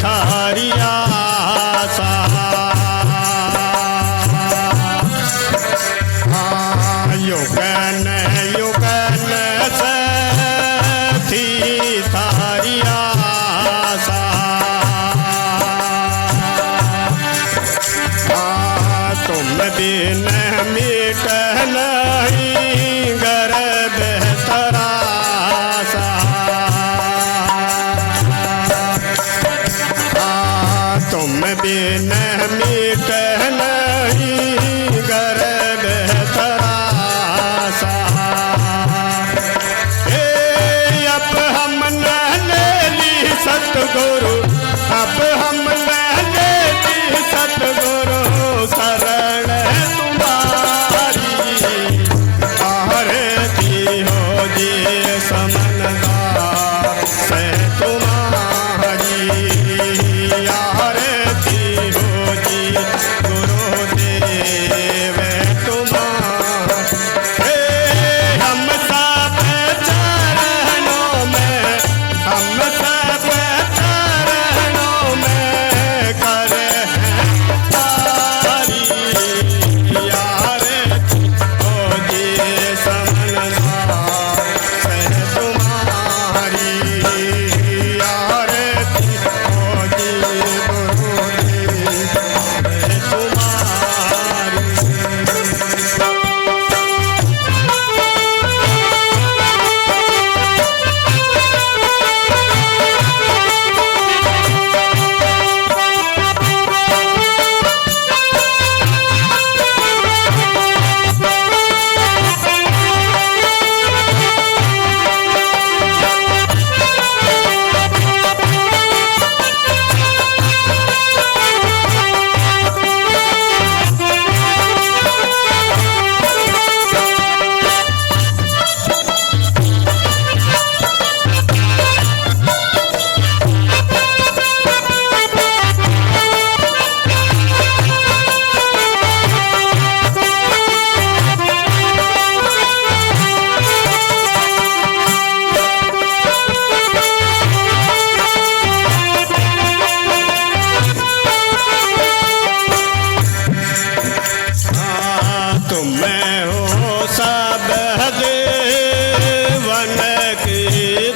थारी आशा। युगन युगन से थी थारी आशा। तुम बिन मिट नहीं गर्भ तरासा। तुम बिन मिट नहीं गर्भ तरासा। अब हमने ले ली सतगुरु, अब हमने ले ली सतगुरु शरण तुम्हारी। आरती हो जी समनदार से तुम्हारी। आरती हो जी गुरुदेव तुम्हारे। हम सब चरणों में, हम सब चरणों में करे तारी। आरती हो जी समनदार से तुम्हारी। आरती हो जी गुरुदेव तुम्हारी। तुम हो सब देवन की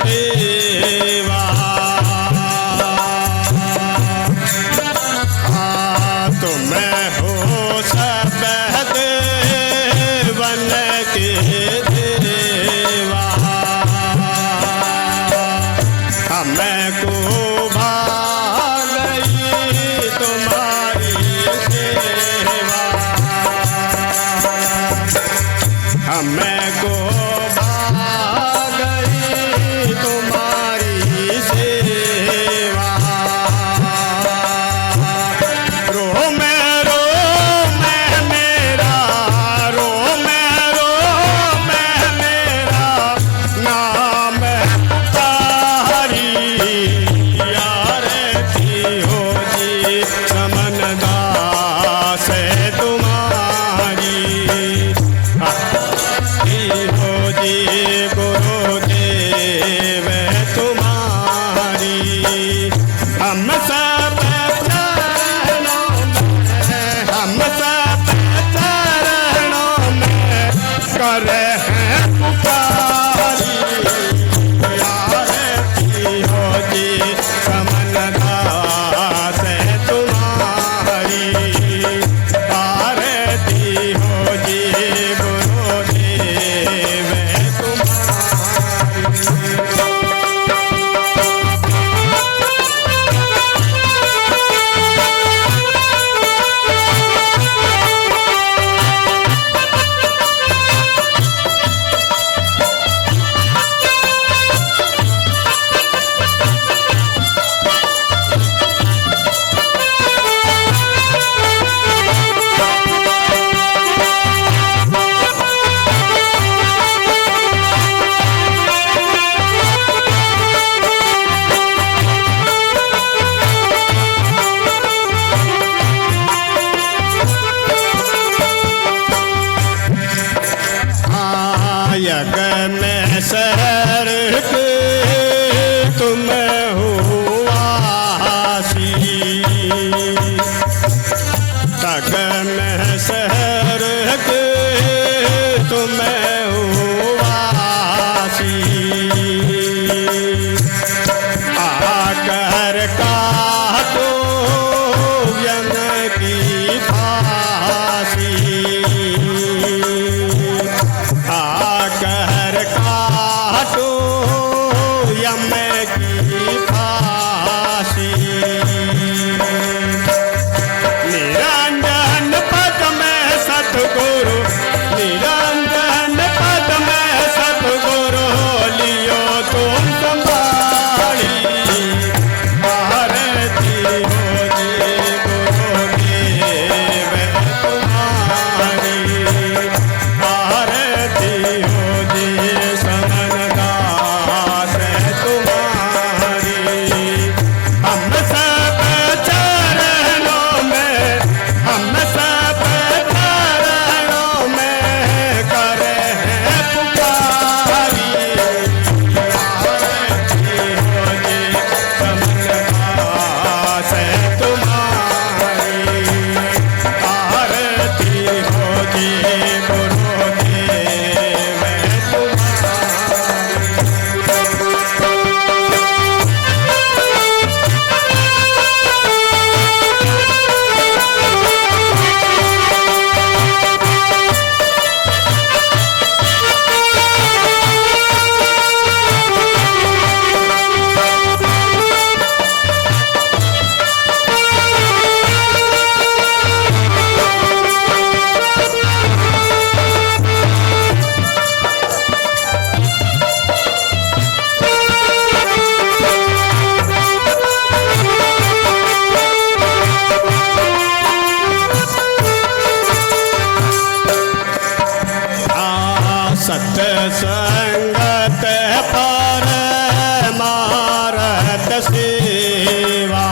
देवा। तुम हो सब देवन की देवा। हमको भाग गई तुम्हारी सेवा। हमको भाग गई तुम्हारी सेवा। रो मैं मेरा, रो मैं मेरा नाम तारी। आरती हो जी समनदार से तुम्हारी। आरती हो जी गुरुदेव तुम्हारी। हम सब चरणों में, हम सब चरणों में करे हैं पुकारी। आरती हो जी समनदार से तुम्हारी। आरती हो जी गुरुदेव तुम्हारी। सेवा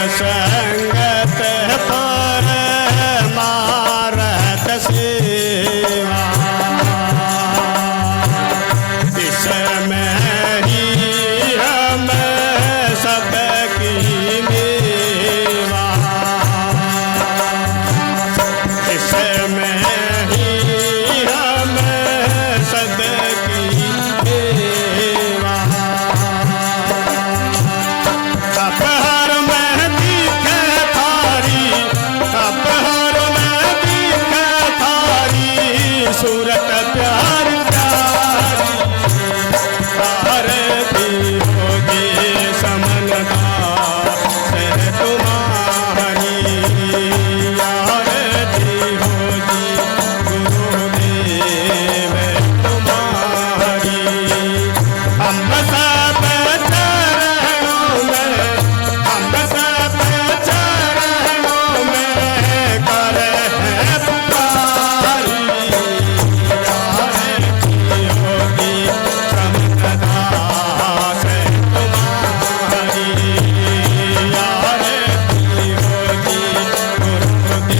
सत्संगत परमारत सेवा इसमें ही हम सबकी मेवा इसमें ही हम सबकी मेवा अपहर में दिखे थारी अपहर में दिखे थारी सूरत प्यार प्यारी आरती होगी समनता से तुम्हारी आरती होगी गुरुदेव तुम्हारी हम सब चरणों में हम सब चरणों में करे हैं पुकारी आरती होगी समनता से तुम्हारी आरती होगी गुरुदेव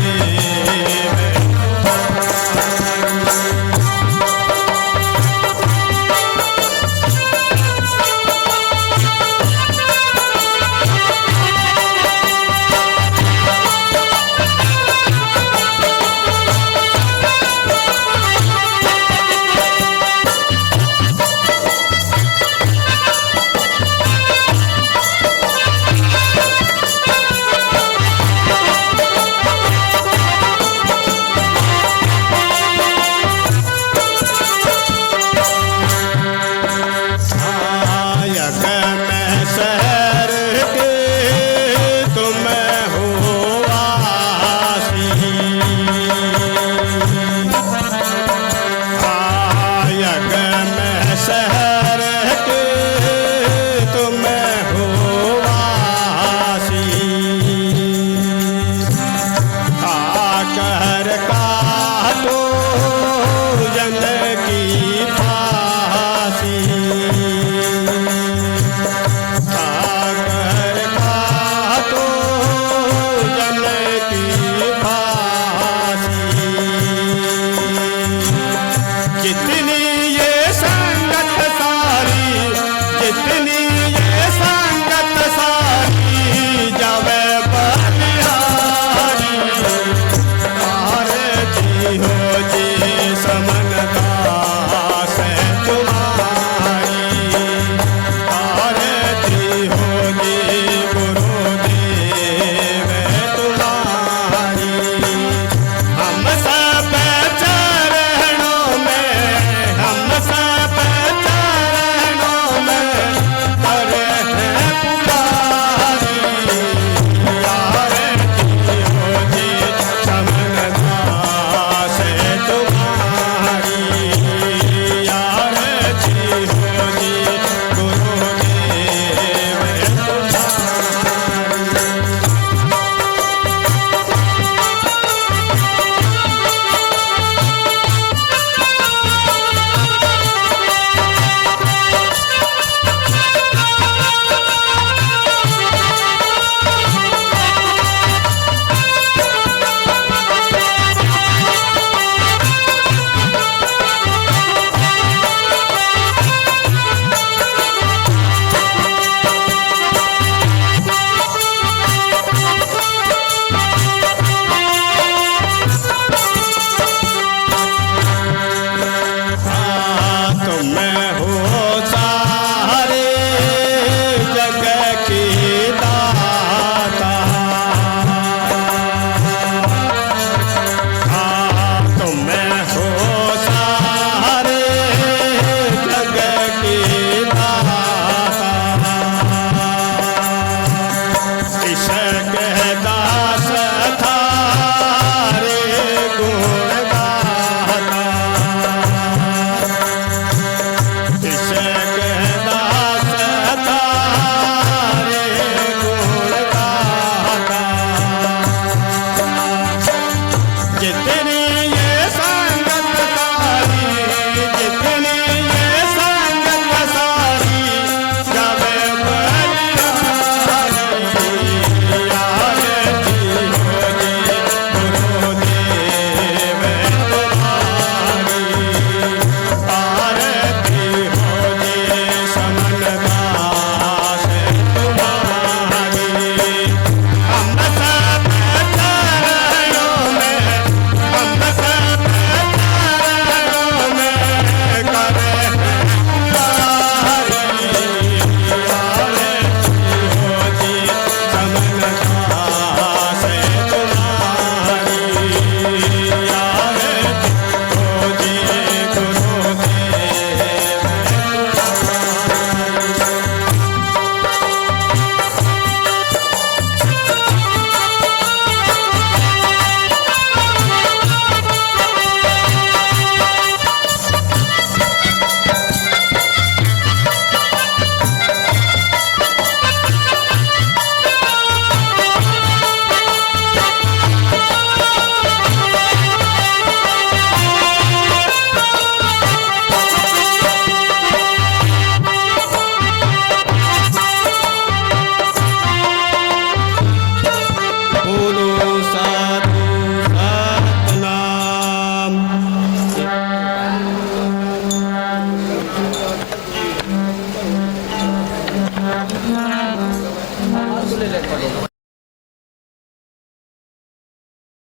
आयक में शहर के तुम हो वासी आयक में शहर के तुम हो वासी आकर काटो जन की फांसी आकर काटो जन की फांसी कितनी ये संगत सारी कितनी ये संगत सारी जावे बलिहारी आरती हो जी समनता से तुम्हारी आरती हो जी गुरुदेव तुम्हारी हम सब चरणों में हम सब चरणों में करे हैं पुकारी आरती हो जी समनता से तुम्हारी आरती हो जी गुरुदेव तुम्हारी तुम